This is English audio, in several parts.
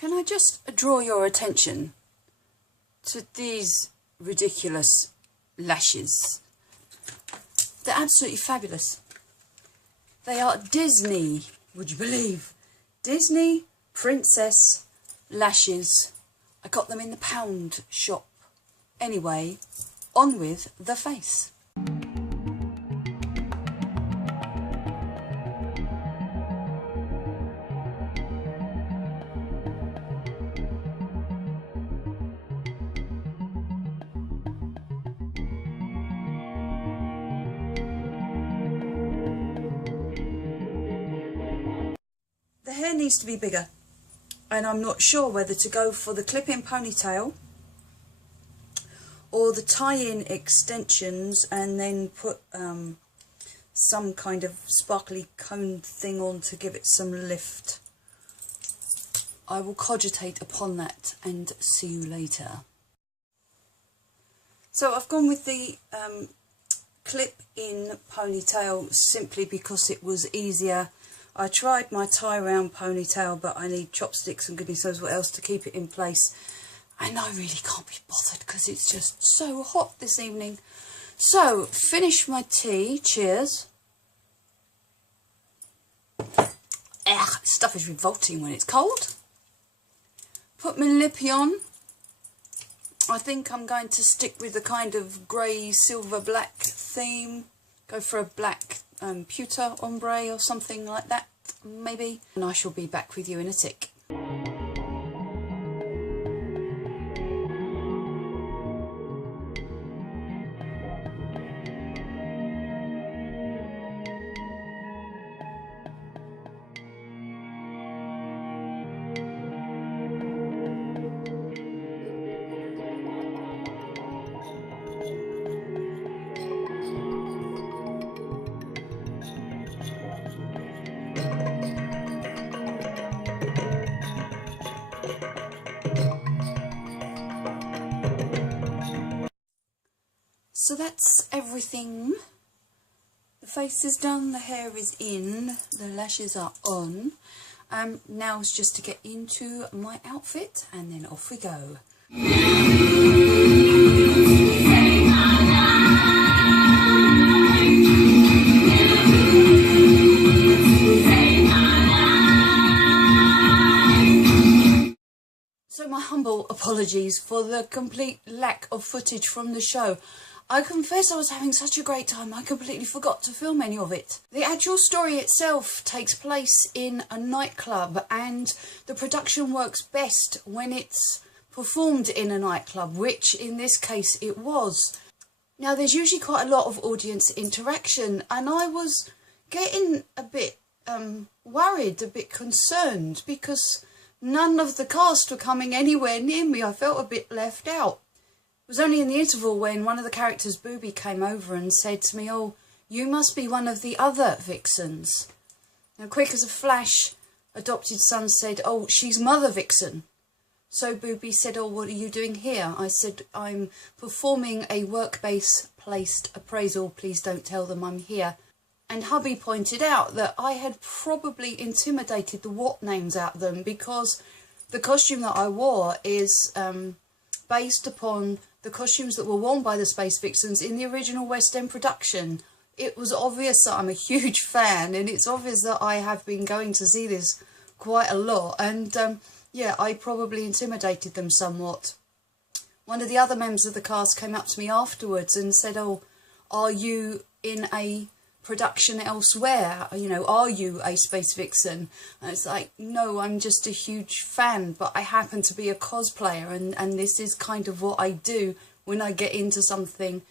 Can I just draw your attention to these ridiculous lashes? They're absolutely fabulous. They are Disney, would you believe? Disney princess lashes. I got them in the pound shop. Anyway, on with the face. The hair needs to be bigger, and I'm not sure whether to go for the clip-in ponytail or the tie-in extensions and then put some kind of sparkly cone thing on to give it some lift. I will cogitate upon that and see you later. So I've gone with the clip-in ponytail simply because it was easier. I tried my tie-round ponytail, but I need chopsticks and goodness knows what else to keep it in place. And I really can't be bothered because it's just so hot this evening. So, finish my tea. Cheers. Stuff is revolting when it's cold. Put my lippy on. I think I'm going to stick with the kind of grey, silver, black theme. Go for a black pewter ombre or something like that, maybe. And I shall be back with you in a tick. So that's everything. The face is done, the hair is in, the lashes are on. Now it's just to get into my outfit and then off we go. So my humble apologies for the complete lack of footage from the show. I confess I was having such a great time, I completely forgot to film any of it. The actual story itself takes place in a nightclub, and the production works best when it's performed in a nightclub, which in this case it was. Now there's usually quite a lot of audience interaction, and I was getting a bit worried, a bit concerned, because none of the cast were coming anywhere near me. I felt a bit left out. It was only in the interval when one of the characters, Booby, came over and said to me, "Oh, you must be one of the other Vixens." Now, quick as a flash, adopted son said, "Oh, she's Mother Vixen." So Booby said, "Oh, what are you doing here?" I said, "I'm performing a work-based appraisal. Please don't tell them I'm here." And hubby pointed out that I had probably intimidated the what names out of them, because the costume that I wore is based upon the costumes that were worn by the Space Vixens in the original West End production. It was obvious that I'm a huge fan, and it's obvious that I have been going to see this quite a lot, and yeah, I probably intimidated them somewhat. One of the other members of the cast came up to me afterwards and said, "Oh, are you in a production elsewhere? You know, are you a Space Vixen?" And it's like, no, I'm just a huge fan, but I happen to be a cosplayer, and this is kind of what I do when I get into something,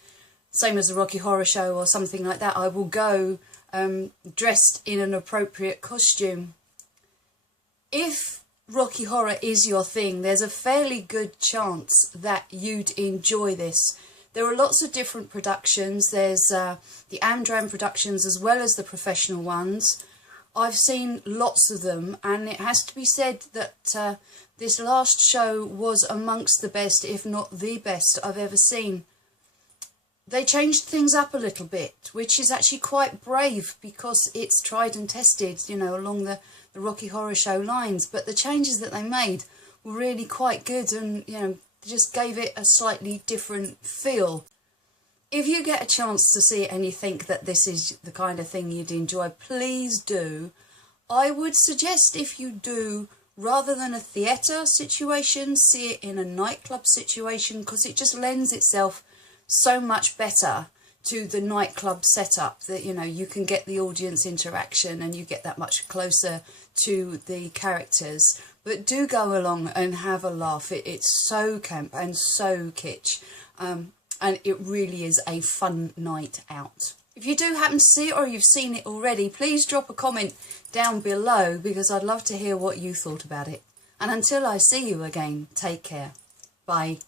same as a Rocky Horror Show or something like that. I will go dressed in an appropriate costume. If Rocky Horror is your thing, there's a fairly good chance that you'd enjoy this. There are lots of different productions. There's the Amdram productions as well as the professional ones. I've seen lots of them, and it has to be said that this last show was amongst the best, if not the best, I've ever seen. They changed things up a little bit, which is actually quite brave because it's tried and tested, you know, along the Rocky Horror Show lines, but the changes that they made were really quite good, and you know, just gave it a slightly different feel. If you get a chance to see it and you think that this is the kind of thing you'd enjoy, please do. I would suggest, if you do, rather than a theatre situation, see it in a nightclub situation, because it just lends itself so much better to the nightclub setup, that you know, you can get the audience interaction and you get that much closer to the characters. But do go along and have a laugh. It's so camp and so kitsch, and it really is a fun night out. If you do happen to see it, or you've seen it already, please drop a comment down below, because I'd love to hear what you thought about it. And until I see you again, take care. Bye.